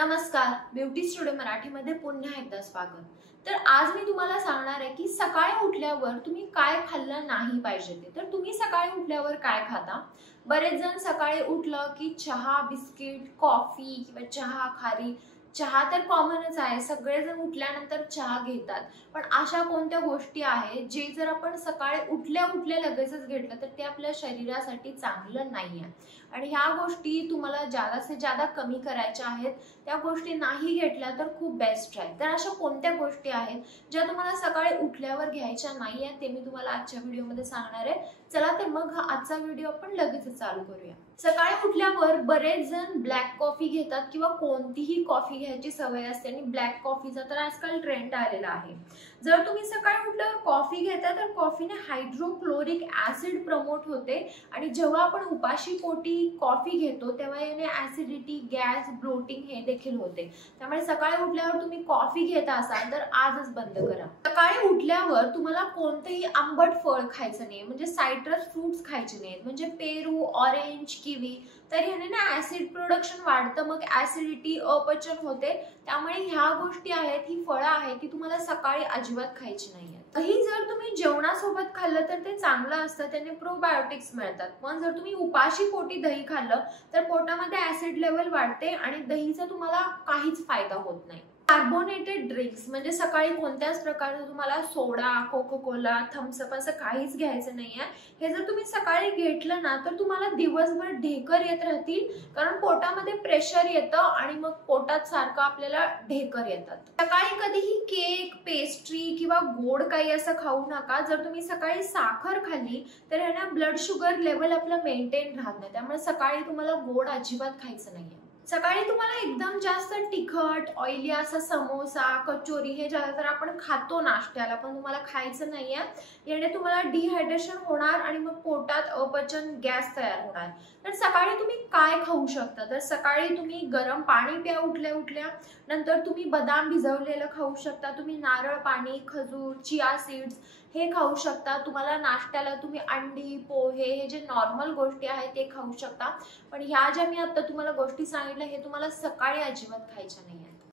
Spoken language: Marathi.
नमस्कार, ब्युटी स्टुडिओ मराठीमध्ये पुन्हा एकदा स्वागत। तर आज मी तुम्हाला सांगणार आहे की सकाळी उठल्यावर तुम्ही काय खाल्लं नाही पाहिजे ते। तर तुम्ही सकाळी उठल्यावर काय खाता? बरेच जण सकाळी उठलं की चहा, बिस्किट, कॉफी किंवा चहा, खारी, चहा तर कॉमनच आहे, सगळेजण उठल्यानंतर चहा घेतात। पण अशा कोणत्या गोष्टी आहेत जे जर आपण सकाळी उठल्या उठल्या लगेचच घेतलं तर ते आपल्या शरीरासाठी चांगलं नाहीये आणि ह्या गोष्टी तुम्हाला जादा से जादा कमी करायच्या आहेत। त्या गोष्टी नाही घेतल्या तर खूप बेस्ट आहे। तर अशा कोणत्या गोष्टी आहेत ज्या तुम्हाला सकाळी उठल्यावर घ्यायच्या नाहीये ते मी तुम्हाला आजच्या व्हिडिओमध्ये सांगणार आहे। चला तर मग हा आजचा व्हिडिओ आपण लगेच चालू करूया। सकाळी उठल्यावर बरेच जण ब्लॅक कॉफी घेतात किंवा कोणतीही कॉफी घ्यायची सवय असते आणि ब्लॅक कॉफीचा तर आजकाल ट्रेंड आलेला आहे। जर तुम्ही सकाळी उठल्यावर कॉफी घेता तर कॉफीने हायड्रोक्लोरिक ऍसिड प्रमोट होते आणि जेव्हा आपण उपाशी पोटी कॉफी घेतो तेव्हा याने ऍसिडिटी, गॅस, ब्लोटिंग हे देखील होते। त्यामुळे सकाळी उठल्यावर तुम्ही कॉफी घेता असाल तर आजच बंद करा। सकाळी उठल्यावर तुम्हाला कोणतेही आंबट फळ खायचं नाही, म्हणजे सायट्रस फ्रुट्स खायचे नाहीत, म्हणजे पेरू, ऑरेंज, किवी। तर याने ना ऍसिड प्रोडक्शन वाढतं, मग ऍसिडिटी, अपचन होते। त्यामुळे ह्या गोष्टी आहेत, ही फळं आहेत ती तुम्हाला सकाळी अजिबात खायची नाहीये। दही जर तुम्ही जेवणासोबत खाल्लं तर ते चांगलं असतं, त्याने प्रोबायोटिक्स मिळतात। पण जर तुम्ही उपाशी पोटी दही खाल्लं तर पोटामध्ये ऍसिड लेवल वाढते आणि दहीचा तुम्हाला काहीच फायदा होत नाही। कार्बोनेटेड ड्रिंक्स म्हणजे सकाळी कोणत्याच प्रकारचं तुम्हाला सोडा, कोको कोला, थम्स अप असं काहीच घ्यायचं नाहीये। हे जर तुम्ही सकाळी घेतलं ना तर तुम्हाला दिवसभर ढेकर येत राहतील, कारण पोटामध्ये प्रेशर येतं आणि मग पोटात सारखं आपल्याला ढेकर येतात। सकाळी कधीही केक, पेस्ट्री किंवा गोड काही असं खाऊ नका। जर तुम्ही सकाळी साखर खाल्ली तर ह्याने ब्लड शुगर लेवल आपलं मेंटेन राहत नाही, त्यामुळे सकाळी तुम्हाला गोड अजिबात खायचं नाहीये। सकाळी तुम्हाला एकदम जास्त तिखट, ऑइली असा समोसा, कचोरी हे जर आपण खातो नाश्त्याला पण तुम्हाला खायचं नाहीये। याने तुम्हाला डिहायड्रेशन होणार आणि मग पोटात अपचन, गॅस तयार होणार। तर सकाळी तुम्ही काय खाऊ शकता? तर सकाळी तुम्ही गरम पाणी प्या उठल्या उठल्या, नंतर तुम्ही बदाम भिजवलेलं खाऊ शकता, तुम्ही नारळ पाणी, खजूर, चिया सीड्स हे खाऊ शकता। तुम्हाला नाश्त्याला तुम्ही अंडी, पोहे हे जे नॉर्मल गोष्टी आहेत ते खाऊ शकता। पण ह्या ज्या मी आता तुम्हाला गोष्टी सांगितल्या हे तुम्हाला सकाळी अजिबात खायच्या नाहीये।